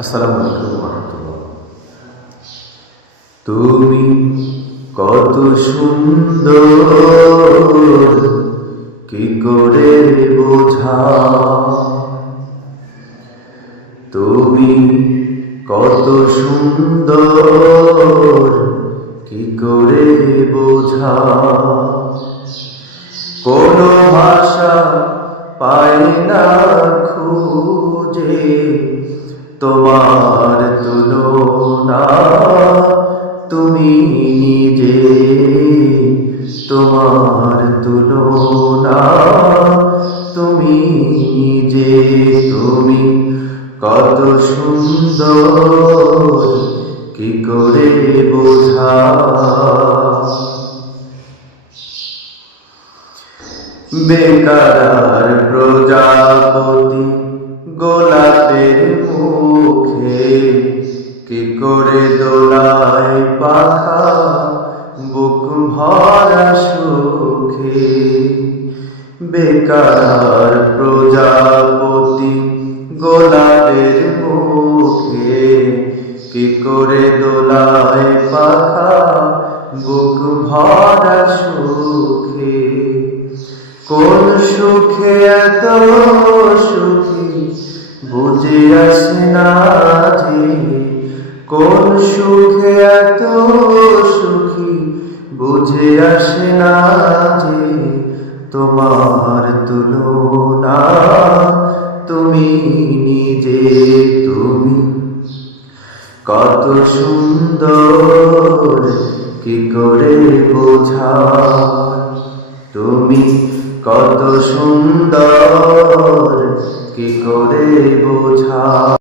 আসসালামু আলাইকুম ওয়া রাহমাতুল্লাহ। তুমি কত সুন্দর, কি করে বোঝাও? তুমি কত সুন্দর, কি করে বোঝাও? কোনো ভাষা পাই না খুঁজে তোমার তুলনা। তুমি নিজে, তোমার তুলনা তুমি নিজে। তুমি কত সুন্দর, কি করে বোঝাও? বেকার প্রজাপতি গোলাপের মুখে, কি করে দোলায় পাখা বুক ভরা সুখে। বেকার প্রজাপতি গোলাপের মুখে, কি করে দোলায় পাখা বুক ভরা সুখে। কোন সুখে এত সুখী বুঝে আসে না যে, কোন সুখে এত সুখী বুঝে আসে না যে, তোমার তুলনা তুমি নিজে। তুমি কত সুন্দর, কি করে বোঝাও? তুমি কত সুন্দর, কি করে বোঝাও?